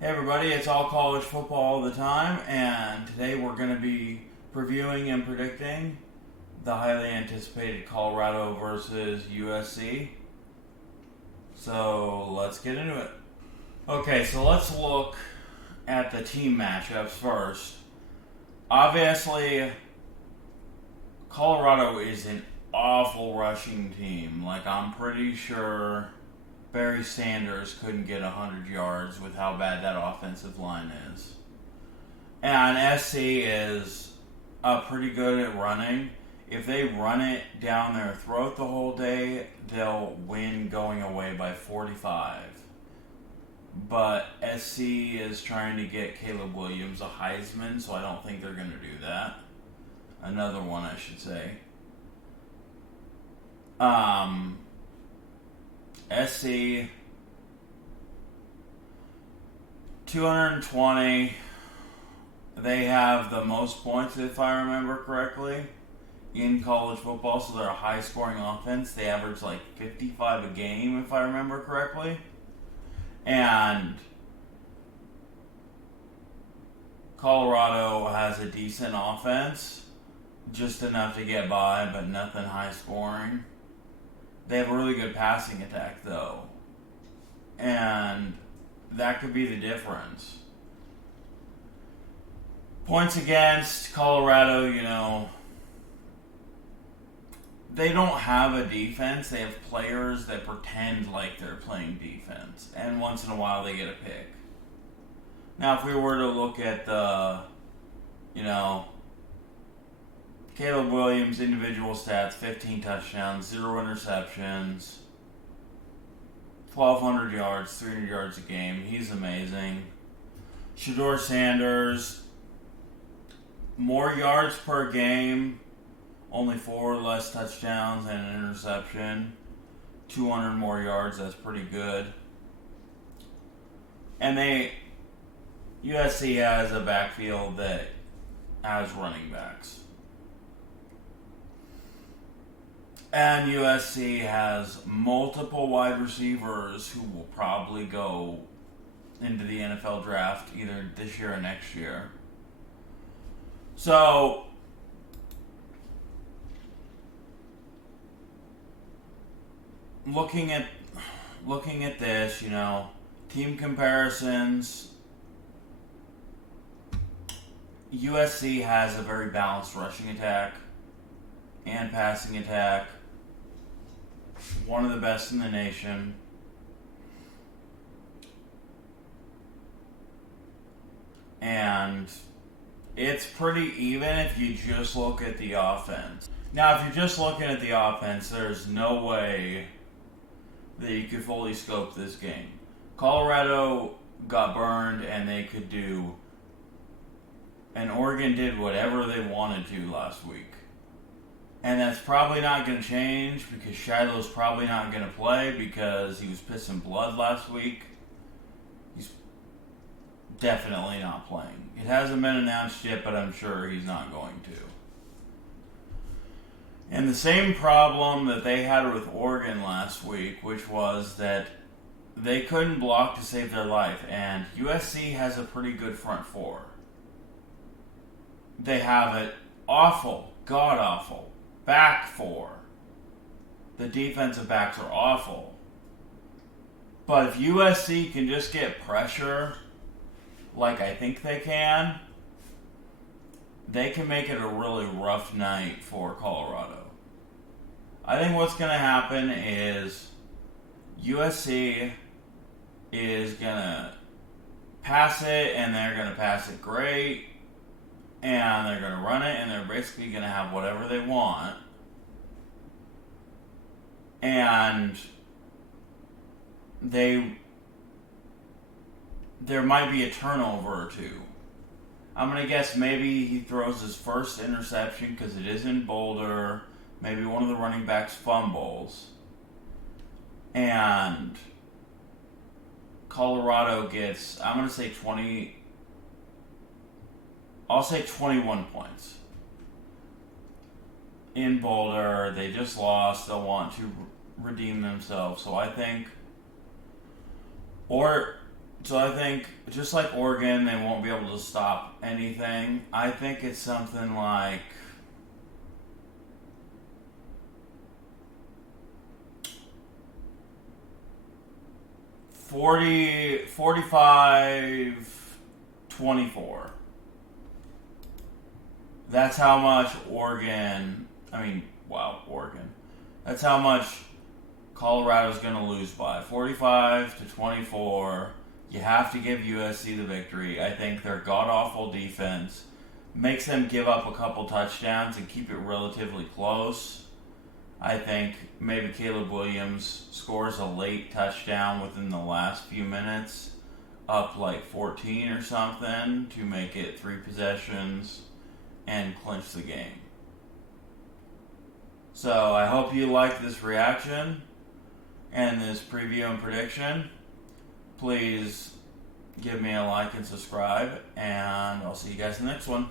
Hey everybody, it's all college football all the time, and today we're going to be previewing and predicting the highly anticipated Colorado versus USC. So let's get into it. Okay, so let's look at the team matchups first. Obviously, Colorado is an awful rushing team. Like, I'm pretty sure Barry Sanders couldn't get 100 yards with how bad that offensive line is. And SC is pretty good at running. If they run it down their throat the whole day, they'll win going away by 45. But SC is trying to get Caleb Williams a Heisman, so I don't think they're going to do that. Another one, I should say. SC 220. They have the most points, if I remember correctly, in college football, so they're a high scoring offense. They average like 55 a game, if I remember correctly. And Colorado has a decent offense, just enough to get by, but nothing high scoring. They have a really good passing attack, though. And that could be the difference. Points against Colorado, they don't have a defense. They have players that pretend like they're playing defense. And once in a while they get a pick. Now, if we were to look at Caleb Williams' individual stats: 15 touchdowns, 0 interceptions, 1,200 yards, 300 yards a game. He's amazing. Shedeur Sanders, more yards per game, only 4 less touchdowns and an interception. 200 more yards, that's pretty good. And USC has a backfield that has running backs. And USC has multiple wide receivers who will probably go into the NFL draft either this year or next year. So, looking at this, team comparisons, USC has a very balanced rushing attack and passing attack. One of the best in the nation. And it's pretty even if you just look at the offense. Now, if you're just looking at the offense, there's no way that you could fully scope this game. Colorado got burned, and they could do, and Oregon did whatever they wanted to last week. And that's probably not going to change because Shiloh's probably not going to play because he was pissing blood last week. He's definitely not playing. It hasn't been announced yet, but I'm sure he's not going to. And the same problem that they had with Oregon last week, which was that they couldn't block to save their life. And USC has a pretty good front four. They have an awful, god-awful back four. The defensive backs are awful. But if USC can just get pressure, like I think they can make it a really rough night for Colorado. I think what's going to happen is USC is going to pass it, and they're going to pass it great, and they're going to run it, and they're basically going to have whatever they want. And there might be a turnover or two. I'm going to guess maybe he throws his first interception because it is in Boulder. Maybe one of the running backs fumbles. And Colorado gets, I'm going to say 21 points. In Boulder, they just lost. They'll want to redeem themselves. So I think, or So I think, just like Oregon, they won't be able to stop anything. I think it's something like 45-24. That's how much Oregon. That's how much Colorado's going to lose by. 45-24. You have to give USC the victory. I think their god-awful defense makes them give up a couple touchdowns and keep it relatively close. I think maybe Caleb Williams scores a late touchdown within the last few minutes, up like 14 or something, to make it 3 possessions and clinch the game. So I hope you like this reaction and this preview and prediction. Please give me a like and subscribe, and I'll see you guys in the next one.